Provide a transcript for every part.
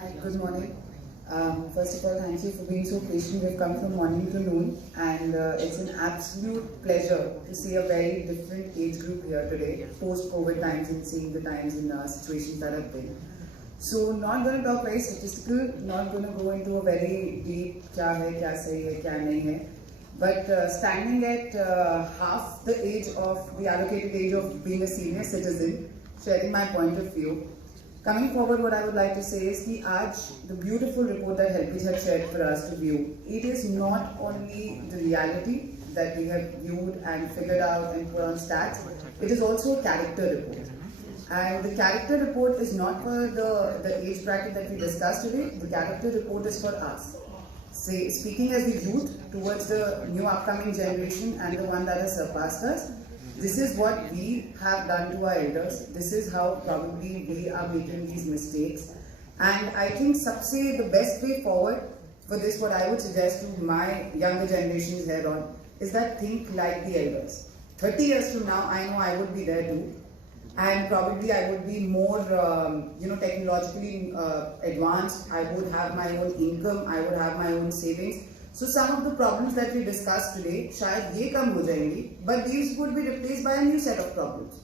Hi, good morning. First of all, thank you for being so patient. We've come from morning to noon, and it's an absolute pleasure to see a very different age group here today, post-COVID times and seeing the times and situations that have been. So, not going to talk very statistical, not going to go into a very deep, kya hai, kya sahi hai, kya nahi hai. But standing at half the age of the allocated age of being a senior citizen, sharing my point of view. Coming forward, what I would like to say is that the beautiful report that Helpage had shared for us to view, it is not only the reality that we have viewed and figured out and put on stats, it is also a character report. And the character report is not for the age bracket that we discussed today, the character report is for us. Speaking as the youth towards the new upcoming generation and the one that has surpassed us, this is what we have done to our elders. This is how probably we are making these mistakes. And I think the best way forward for this, what I would suggest to my younger generations head on, is that think like the elders. 30 years from now, I know I would be there too. And probably I would be more, technologically advanced. I would have my own income. I would have my own savings. So some of the problems that we discussed today, shayad ye kam ho jayenge, but these would be replaced by a new set of problems.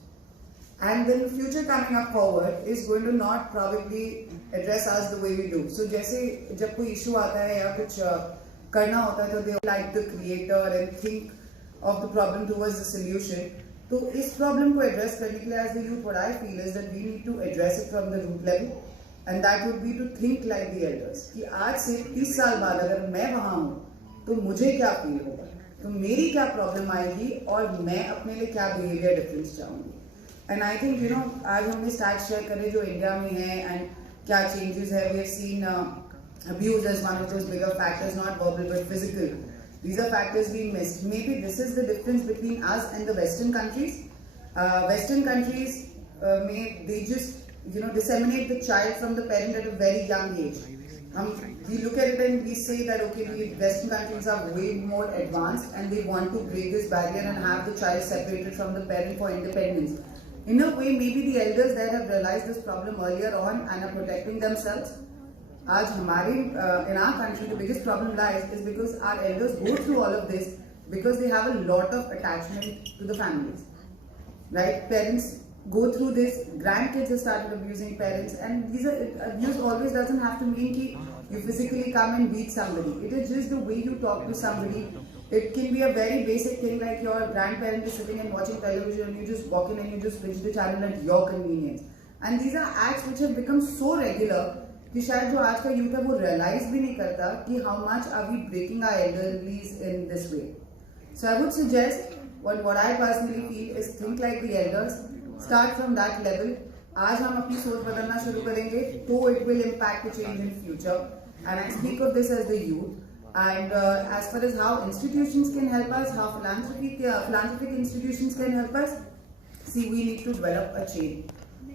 And the future coming up forward is going to not probably address us the way we do. So jaise jab koi issue aata hai ya kuch karna hota hai, to they like the creator and think of the problem towards the solution. So इस problem को address करने के लिए as the youth, what I feel is that we need to address it from the root level, and that would be to think like the elders. कि आज से 30 साल बाद अगर मैं वहाँ हूँ, तो मुझे क्या feel होगा, तो मेरी क्या problem आएगी और मैं अपने लिए क्या behavior difference चाहूँगी. And I think आज हमने stats share करे जो इंडिया में है and क्या changes है. We have seen abuse as one of those bigger factors, not verbal but physical. These are factors being missed. Maybe this is the difference between us and the Western countries. Western countries, they just disseminate the child from the parent at a very young age. We look at it and we say that okay, Western countries are way more advanced and they want to break this barrier and have the child separated from the parent for independence. In a way, maybe the elders there have realized this problem earlier on and are protecting themselves. आज हमारे in our country the biggest problem lies is because our elders go through all of this because they have a lot of attachment to the families, right? Parents go through this, grandkids have started abusing parents, and abuse always doesn't have to mean that you physically come and beat somebody. It is just the way you talk to somebody. It can be a very basic thing like your grandparent is sitting and watching television and you just walk in and you just switch the channel at your convenience. And these are acts which have become so regular कि शायद जो आज का youth है वो realise भी नहीं करता कि how much are we breaking our elderlies in this way. So I would suggest what I personally feel is think like the elders, start from that level. आज हम अपनी सोच बदलना शुरू करेंगे तो it will impact the change in future. And I speak of this as the youth. And as far as how institutions can help us, how philanthropic institutions can help us, see, we need to develop a chain.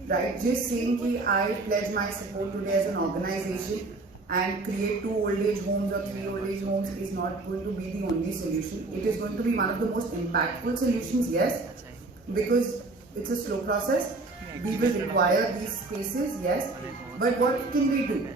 Right, just saying that I pledge my support today as an organization and create 2 old age homes or 3 old age homes is not going to be the only solution. It is going to be one of the most impactful solutions, yes, because it's a slow process. We will require these spaces, yes, but what can we do?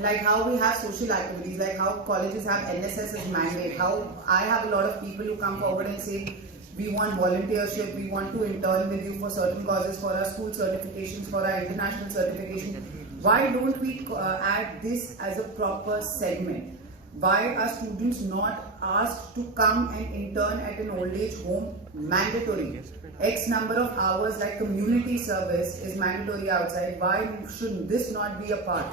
Like how we have social activities, like how colleges have NSS as mandate, how I have a lot of people who come forward and say, we want volunteership, we want to intern with you for certain causes, for our school certifications, for our international certification. Why don't we add this as a proper segment? Why are students not asked to come and intern at an old age home mandatory? X number of hours like community service is mandatory outside. Why should this not be a part?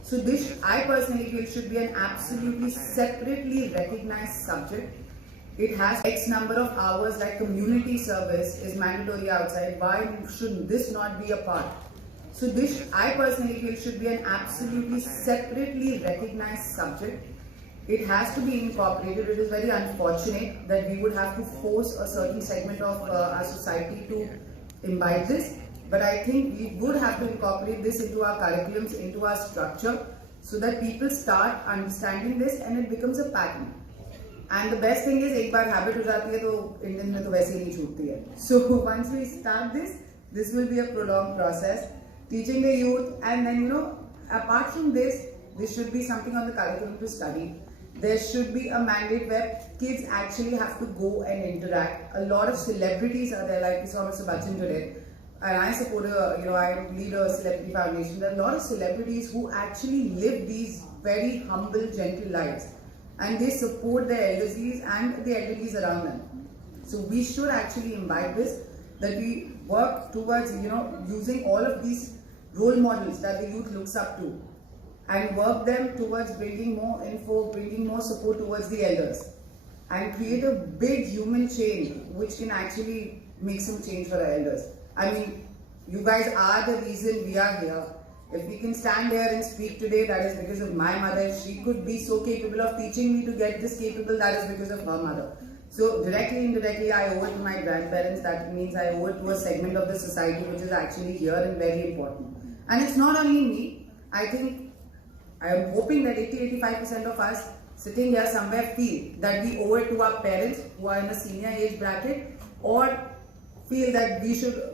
So this, I personally feel, should be an absolutely separately recognized subject. It has X number of hours like community service is mandatory outside. Why should this not be a part? So this, I personally feel, should be an absolutely separately recognized subject. It has to be incorporated. It is very unfortunate that we would have to force a certain segment of our society to imbibe this. But I think we would have to incorporate this into our curriculums, into our structure, so that people start understanding this and it becomes a pattern. And the best thing is, एक बार habit हो जाती है तो Indian में तो वैसे ही नहीं छूटती है. So once we start this will be a prolonged process. Teaching the youth, and then apart from this, there should be something on the curriculum to study. There should be a mandate where kids actually have to go and interact. A lot of celebrities are there, like we saw Mr. Bachchan today. And I support I lead a celebrity foundation. There are a lot of celebrities who actually live these very humble, gentle lives. And they support their elderlies and the elderlies around them. So we should actually imbibe this, that we work towards, using all of these role models that the youth looks up to and work them towards bringing more info, bringing more support towards the elders and create a big human chain which can actually make some change for our elders. I mean, you guys are the reason we are here. If we can stand here and speak today, that is because of my mother. If she could be so capable of teaching me to get this capable, that is because of her mother. So directly, indirectly, I owe it to my grandparents. That means I owe it to a segment of the society which is actually here and very important. And it's not only me. I am hoping that 80-85% of us sitting here somewhere feel that we owe it to our parents who are in a senior age bracket, or feel that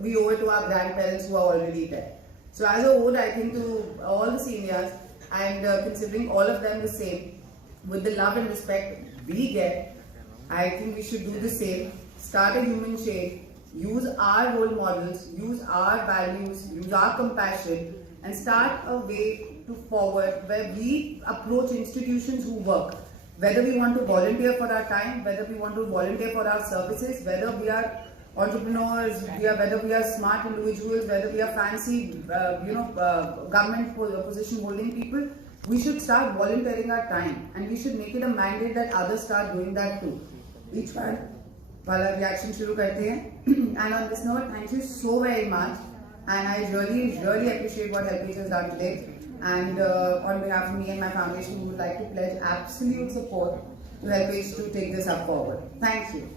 we owe it to our grandparents who are already there. So as a ode, I think, to all the seniors, and considering all of them the same, with the love and respect we get, I think we should do the same. Start a human chain, use our role models, use our values, use our compassion, and start a way to forward where we approach institutions who work. Whether we want to volunteer for our time, whether we want to volunteer for our services, whether we are entrepreneurs, whether we are smart individuals, whether we are fancy, government position holding people, we should start volunteering our time, and we should make it a mandate that others start doing that too. Each one, wala reaction shuru karte hain. And on this note, thank you so very much, and I really appreciate what Helpage has done today. And on behalf of me and my foundation, we would like to pledge absolute support to Helpage to take this up forward. Thank you.